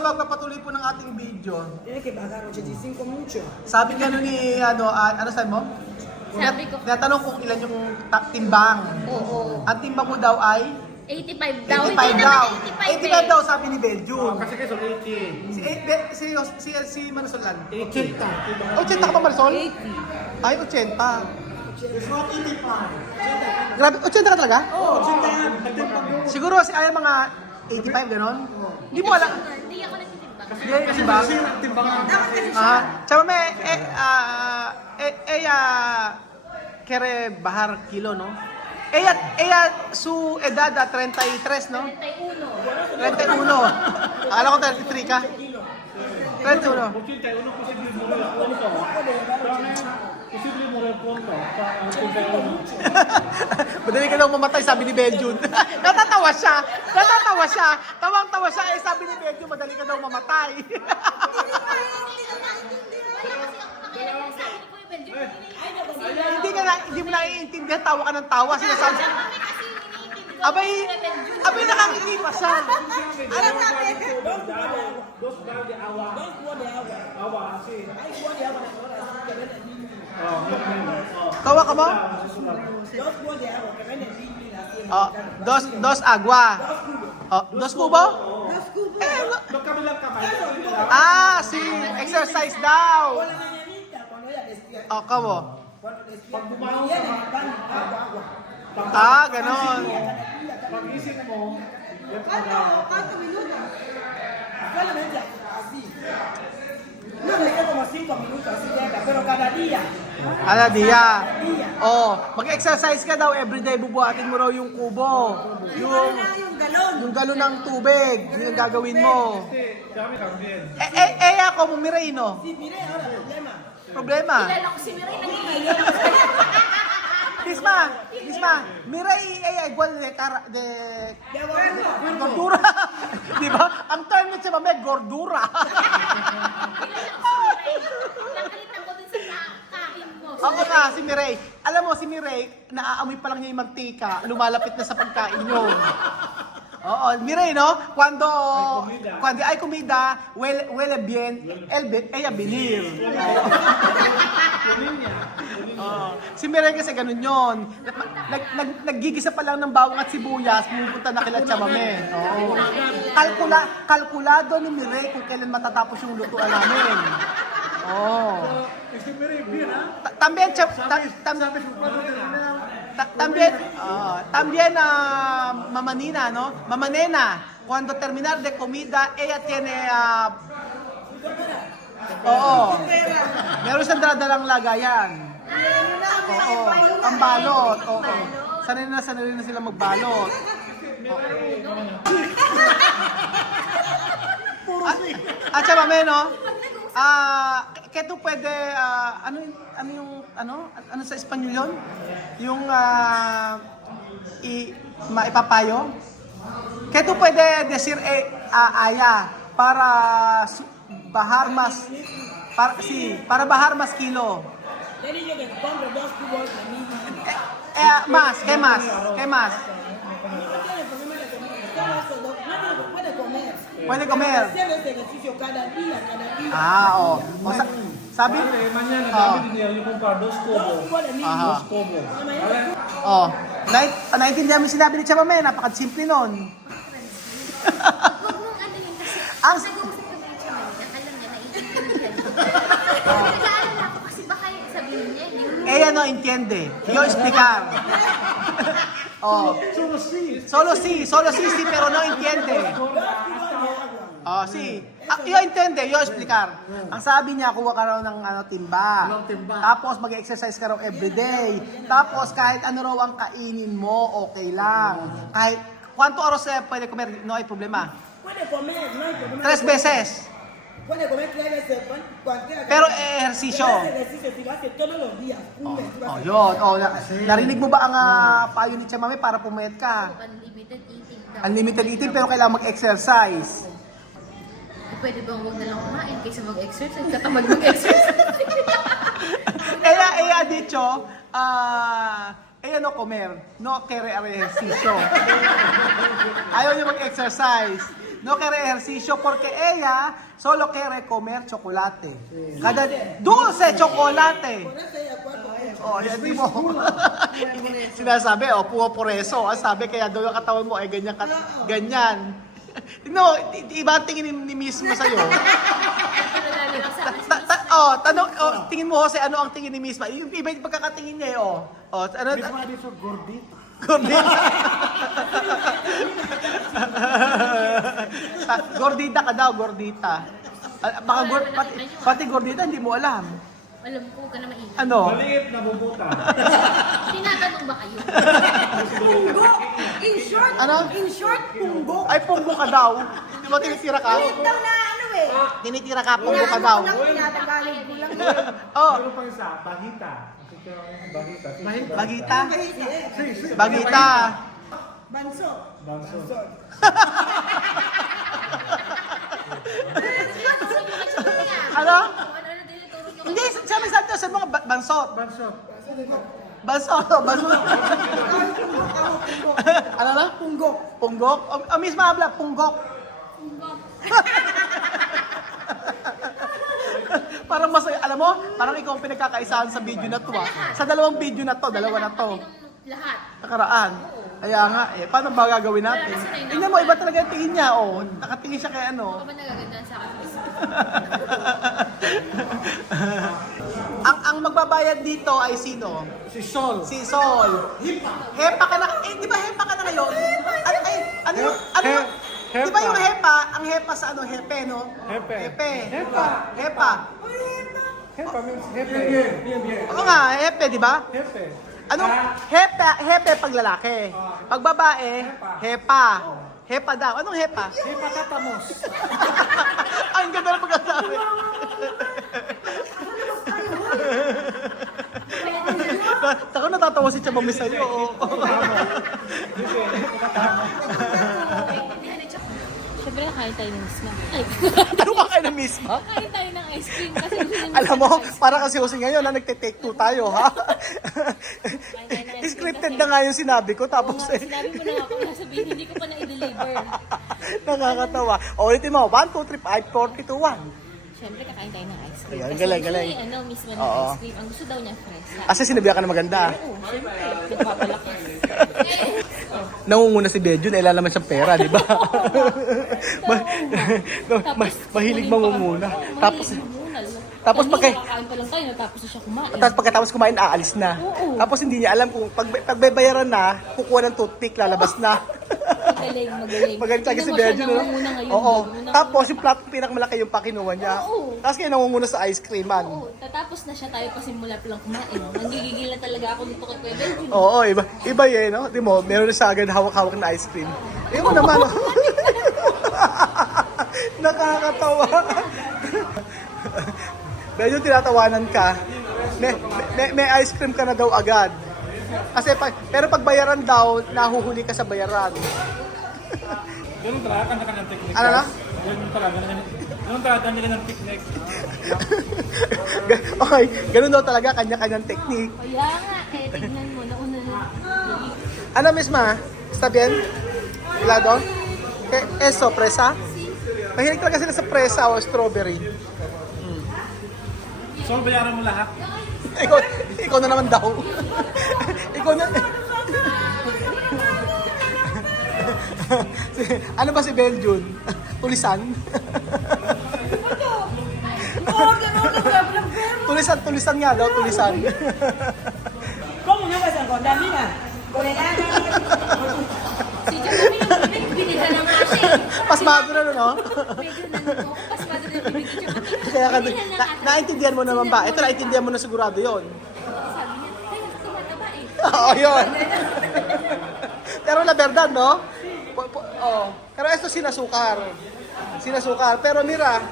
sa magpapatuloy po ng ating video. Tiene que pagar 85 mucho. Sabi nga nun ni, ano sabi mo? Sabi ko, Tinatanong kung ilan yung timbang. oo. Ang timbang mo daw ay 85 daw. 85 Hindi daw. naman 85 daw sabi ni Beljun. Kasi kayo 80. Si Marisol 80. 80 ka ba Marisol? 80. Ay, 80. It's not 85. Grabe, 80 ka talaga? Oh, Siguro si ay mga 85 ganon? Hindi mo alam. Hindi ako nagtitimbang. Kasi ba? Timbangan. Tsaka may kere bahar kilo no? Su edad 33 no? 31. 31. Akala ko 33 ka. 31. Posible mo rin punto. Ang 81. Madali ka daw mamatay, sabi ni Beljun. Natatawa siya. Tawang-tawa siya. Eh, sabi ni Beljun, madali ka daw mamatay. Hindi mo naiintindihan, tawa ka ng tawa. Sinasabi. Abay, nakangiti pa siya. Alam natin. Dos balde de agua. Agua, así. Tawa ka mo? Oh, dos agua. Oh, dos kubo? Lo kabilang kamay. Si exercise daw. Oh, kamo. Pag bumangon ka, Ganon. pag isip mo, yan No, me quedo como 5 minutos así llega, pero cada día. Dia. Oh, mag-exercise ka daw everyday, bubuhatin mo raw yung kubo. Yung Yung galon. galon ng tubig, yun ang gagawin mo. kami también. Ako, Mireno. Sí, mire, ahora problema. Problema. Kilala ko si Miray nagiging. Isma, Miray, igual de gordura. Di ba? Ang term niya sa mamay, gordura. Nakalitan ko dun sa kain mo. Ako nga, si Miray. Alam mo, si Miray, naaamoy pa lang niya yung mantika, lumalapit na sa pagkain niyo. Oo, Miray, no? Cuando hay comida, huele bien, ella venir. Si Miray kasi ganun yun. Naggigisa pa lang ng bawang at sibuyas, pupunta na kila Chamame. Oo. Kalkulado ni Miray kung kailan matatapos yung lutuan namin. Oo. También, también mamanina, no? Mamanena, cuando terminar de comida, ella tiene meron siyang dadalang lagayan. Oo, ang balot. Oo. Sanay na sila magbalot. At siya mame, no? Kaya tu pwede, ano sa Espanyol yun? Yung, maipapayo? Kaya tu pwede decir, aya, para bahar mas, para bahar mas kilo. Le dije que compre 2 cubos de mí. ¿Qué más? No tiene problema de comer. Solo eso, no puede comer. Puede comer. Haciendo este ejercicio cada día. Sabi? Mañana kami din yung comprar 2 2 cubos. cubos de mí. Aha. 2 cubos. Naintindihan mo sinabi ni Chamame, napaka-simple nun. Huwag mong ano yun kasi Ang- nag-uusap ko na siya ngayon. Alam niya, naiintindihan ko. Nag-aalala ako kasi baka sabihin niya, Ella no entiende. Yo explicar. Solo sí, pero no entiende. Sí. Yo entiende, yo explicar. Ang sabi niya, kuha ka raw ng timba. Tapos mag-exercise ka raw everyday. Tapos kahit ano raw ang kainin mo, okay lang. Kahit, ¿cuánto oras puede comer? No hay problema. Puede comer, no hay problema. 3 veces. Puede comer 3 veces, cualquiera. Pero ejercicio. Pero ese ejercicio si lo hace todos los días. Un mes, tú haces- Yun. Narinig mo ba ang payo ni Chamame para pumayat ka? unlimited eating daw. Unlimited eating pero kailangan mag-exercise. Pwede bang huwag na lang kumain kaysa mag-exercise? Katamad mag-exercise. Ella ha dicho, ella no comer, no quiere ejercicio. Ayaw niya mag-exercise. no quiere ejercicio porque ella solo quiere comer chocolate. Kada dulce chocolate. Por eso ella cuerpo. Oh, hindi mo. Sinasabi, puro por eso. Ang sabi, kaya daw yung katawan mo ay ganyan. Ganyan. Tingnan mo, iba ang tingin ni Miss mo sa'yo. Tingin mo, Jose, ano ang tingin ni Miss Ma? Yung iba yung pagkakatingin niya, ano? Miss Ma dito, gordita. Gordita. Gordita ka daw, gordita. Baka pati gordita, hindi mo alam. Alam ko, huwag ka na maingat. Ano? Maliit na bubuta. Tinatanong ba kayo? Punggo! In short, Ano? punggo. Ay, punggo ka daw. Di ba tinitira ka? Wait daw na ano eh. Tinitira ka, punggo ka daw. Tinatagalog ko lang eh. Oh, Meron pang isa, bahita. Kasi kaya bahita. bagita. Bahita. Bagita. Banso. Banso. Ano? Ano tinuturo nyo? Hindi, sabi sa mga bansot. Banso. Bansot, bansot. Ano na? Punggo. Punggok? O mismo habla, punggok. Parang masaya, alam mo, parang ikaw ang pinagkakaisahan sa video na to Sa dalawang video na to, dalawa na to. Lahat. Nakaraan. Kaya nga, paano ba gagawin natin? Tingnan mo, iba talaga yung tingin niya, Nakatingin siya kay ano. Ako ba nagagandaan sa akin? ang magbabayad dito ay sino? Si Sol. Si Sol. Hepa ka na. Di ba hepa ka na ngayon? Ano yung, Hepa. Di ba yung hepa? Ang hepa sa ano? Hepe, no? Hepe. Hepe. Hepa. Hepa. Hepa means hepe. Oo nga, hepe, di ba? Hepe. Anong hepe pag lalaki? Pag babae, hepa. Hepa daw. Anong hepa? Hepa tatamos. Ang ganda ng pagkasabi. Tako natatawa si Chamami sa'yo. Siyempre, kain tayo ng misma. Ay, Ano ka kayo na misma? kain tayo ng ice cream kasi gusto niya Alam mo, para kasi Jose ngayon na nagte-take two tayo, ha? tayo ng ice cream Scripted kasi- na nga yung sinabi ko, tapos Sinabi mo na ako na sabihin, hindi ko pa na-deliver. nakakatawa. Ulitin mo, 1, 2, 3, 5, 4, 3, 2, 1. Siyempre, kakain tayo ng ice cream. Ayan, Kasi galing, gusto galing. niya, mismo ng Oo. ice cream. Ang gusto daw niya, fresa. Kasi sinabihan ka na maganda. Oo, siyempre. Nagpapalaki. Nangunguna si Bejun, eh lalaman siyang pera, di ba? Mahilig mangunguna. Tapos Tapos pagka- kakain pa lang tayo, tapos na siya kumain. Tapos pagkatapos kumain, aalis na. Oo. Tapos hindi niya alam kung pagbabayaran na, kukuha ng toothpick, lalabas na. Magaling, magaling. Magaling talaga si Tingnan mo siya, Benjo, no? nangunguna ngayon. Oo. Nangunguna Tapos ngayon. yung plato pinakamalaki yung pakinuha niya. Oo. Tapos kaya nangunguna sa ice creaman. Oo, tatapos na siya tayo pa simula pa lang kumain. Nanggigigil na talaga ako dito kay Kuya Benjo. Oo, iba yun, no? Di mo, meron na siya agad hawak-hawak na ice cream. Ikaw naman, no? Nakakatawa. Medyo tinatawanan ka. May ice cream ka na daw agad. Kasi pero pag bayaran daw, nahuhuli ka sa bayaran. Ganun talaga, kanya-kanyang technique. Ano na? Ganun talaga, kanya-kanyang technique. Okay, ganun daw talaga kanya-kanyang technique. Kaya nga, tignan mo, nauna na. Ano, Miss Ma? Está bien? Helado? Eso, presa? Mahilig talaga sila sa presa o strawberry. Sol, bayaran mo lahat. Ikaw na naman daw. Ikaw na. Ano ba si Beljun? Tulisan? Tulisan nga daw, tulisan. ¿Cómo no vas a encontrar, mira? Con el agua. Si Jackie yung binigyan ng kasi. Pasmado na, no? Medyo nandun ako, pasmado na binigyan siya. Kaya naintindihan mo naman ba? Ito, naintindihan mo na sigurado yon. Sabi niya, kaya tumataba eh. Oo, yun. Pero la verdad, no? Pero ito sinasukar. Sinasukar. Pero mira,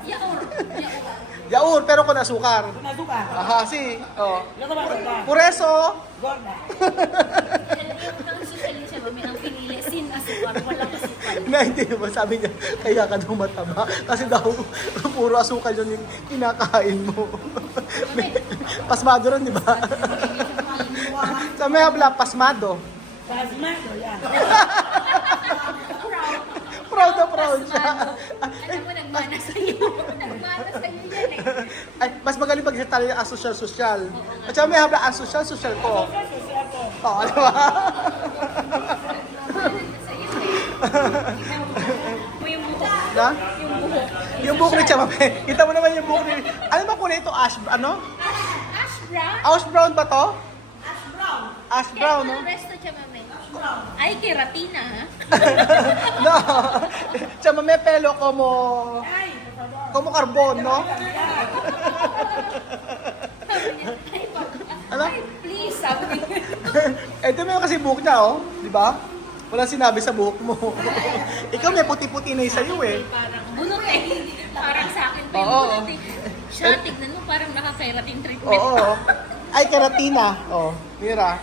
Yaor. yaur, pero con azúcar. Con azúcar. Aha, sí. No te vas a contar. Por eso, Gorda. Ang susalin siya, mami, ang pinili, sin asukar, walang asukal. hindi mo sabi niya, kaya ka daw mataba. Kasi daw, puro asukal yun yung kinakain mo. Pasmado rin, di ba? Sa may habla, pasmado. Pasmado, ya. proud siya. Alam mo, nagmana sa'yo. Nagmana sa'yo yan eh. Ay, mas magaling pag tayo yung asosyal. At saka may habla, asosyal ko. Oo, di ba? Mo yung buhok. Na? Yung buhok. Yung buhok ni Chamame. Kita mo naman yung buhok ni... Ano ba kulay ito? Ash Brown? Ash brown ba to? Ash brown, no? Ang resto siya, mami. Ay, keratina, ha? No. Chamame pelo como carbon, no? Ano? Ay, please, sabi niya. Ito mo kasi buhok niya, oh. Di ba? Walang sinabi sa buhok mo. Ikaw may puti-puti na yung sa'yo, eh. Parang bunot eh. Parang sa akin pa yung Oo. bunot eh. Siya, tignan mo, parang naka-keratin treatment. Oo. Ay, keratina. Oh, mira.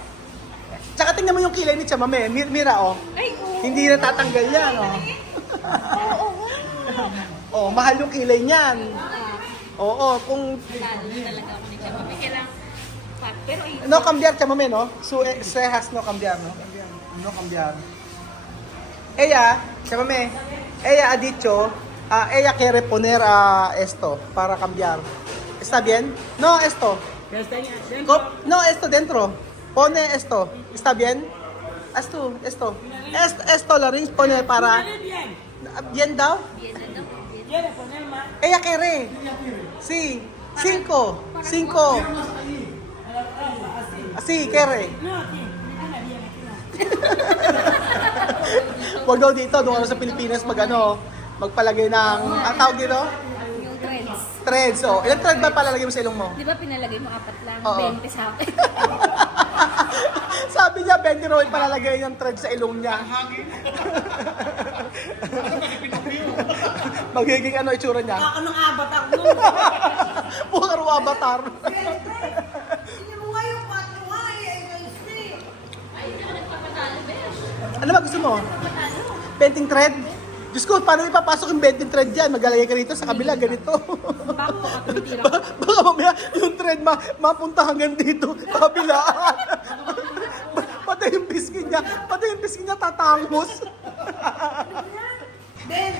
Tsaka tingnan mo yung kilay ni Chamame. Mira, oh. Ay, oo. Hindi na tatanggal yan, oh. Oh, mahal yung kilay niyan. Oo, kung... Lalo na talaga ako ni Chamame. Kailangan, pero ay, No cambiar, Chamame, no? Se has no cambiar, no? No cambiar. Ella, Chamame, ella ha dicho, ella quiere poner esto para cambiar. ¿Está bien? No, esto. Ya está ya. No, esto dentro. Pone esto. ¿Está bien? Esto. Esto la rings pone para... Bien. ¿Bien daw? bien na daw. Bien. ¿Quiere poner más? Ella quiere. Sí. 5. Así, quiere. No, aquí. Aquí bien, aquí Huwag daw dito, doon sa Pilipinas magpalagay ng, ang tawag dito? Yung threads. Threads, oh. Ilang thread ba palalagay mo sa ilong mo? Di ba pinalagay mo 4 lang? Oo. 20 sa akin. Sabi niya, 20 raw yung palalagay yung thread sa ilong niya. Magiging ano itsura niya? Ako ng avatar nun. Puro avatar. Hindi mo nga yung 4 nga eh. Ay, hindi ako nagpapatalo, besh. Ano ba gusto mo? Benting thread? Diyos ko, paano ipapasok yung benting thread dyan? Maglalagay ka rito sa kabila, ganito. Bago ka tumitira. Baka mamaya yung thread mapunta hanggang dito, kabilaan. Pati yung piskin niya tatangos. Ben,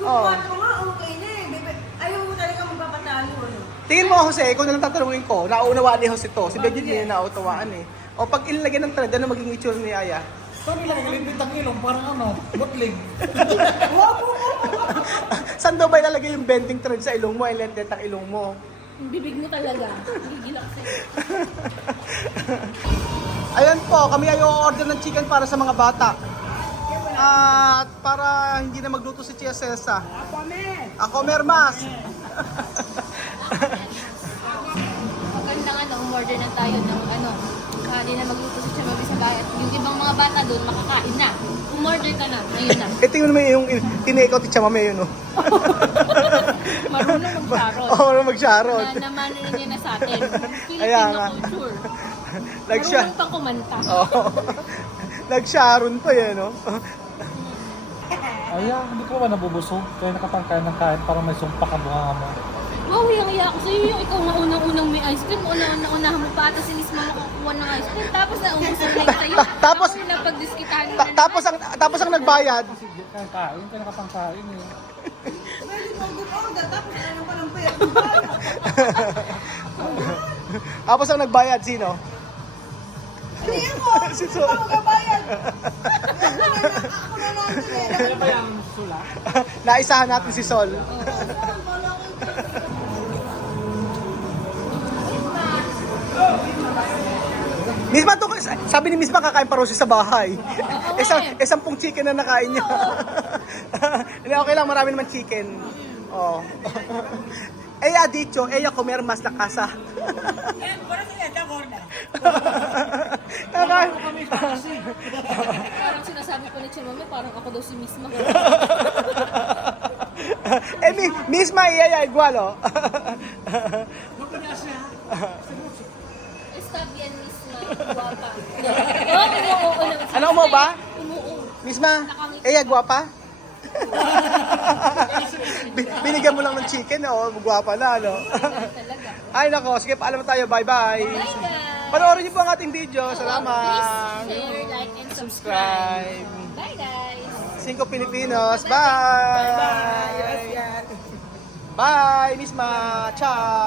yung Oo. 4 nga okay na eh. Bebe, ayaw mo talaga magpapatalo ano. Tingin mo, Jose, kung nalang tatanungin ko, naunawaan ni Jose to. Si Benji hindi na nautawaan eh. O pag ilalagay ng thread, ano maging itsura ni Aya? Sabi lang, limpit ang ilong, parang ano, butling. Saan daw ba ilalagay yung bending thread sa ilong mo, ilendet ang ilong mo? Yung bibig mo talaga. Gigil ako sa'yo. Ayan po, kami ay order ng chicken para sa mga bata. At para hindi na magluto si Chia Cesa. Ako mermas. Maganda nga, umorder na tayo ng hindi na magluto si Chamami sa bahay at yung ibang mga bata doon makakain na. Umorder ka na, ngayon na. Eh, tingnan mo yung tinake out ni Chamame yun, no? Marunong mag-sharon. Oo, oh, mag-sharon. Namana na niya na sa atin. Ayan Filipino nga. culture. Nag-sha- Marunong pang kumanta. Oo. Nag-sharon pa yan, no? Aya, hindi ka ba nabubusog? Kaya nakapangkain ng kain, parang may sumpak ang bunga mo. Wow, hiyang-hiya ako sa'yo yung ikaw nga unang-unang may ice cream. Una-unahan mo pa ata si Miss Mama kukuha ng ice cream. Tapos na umusap na yung sa'yo. Tapos- Ako na pagdiskitahan mo na Tapos ang nagbayad. Kasi kaya kain, kaya nakapangkain eh. Pwede mo mag-order tapos ayaw ka ng pera. Tapos ang nagbayad, sino? Ano mo? Si Sol. Ako gabayan. Ako na natin eh. Kaya ba yung sula? Naisahan natin si Sol. Misma to, sabi ni Misma kakain pa raw siya sa bahay. Isang pong chicken na nakain niya. Hindi, okay lang, marami naman chicken. Oh. Ella ha dicho, ella comer más la casa. Por eso ya está gorda. Kakain. Parang sinasabi ko ni Chamami, parang ako daw si Miss Mama. Misma y ella igual, oh. Está bien, Miss Mama. Guwapa. Oo naman. Ano mo ba? Umuo. Misma, ella guapa? Binigyan mo lang ng chicken, oh. Guwapa na, no? Talaga. Ay, nako. Sige, paalam na tayo. Bye-bye. Bye, guys. Panoorin niyo po ang ating video. Salamat. Please share, like, and subscribe. Subscribe. Bye, guys. Cinco Filipinos. Bye! Bye! Yes, yan. Bye, Miss Ma! Ciao!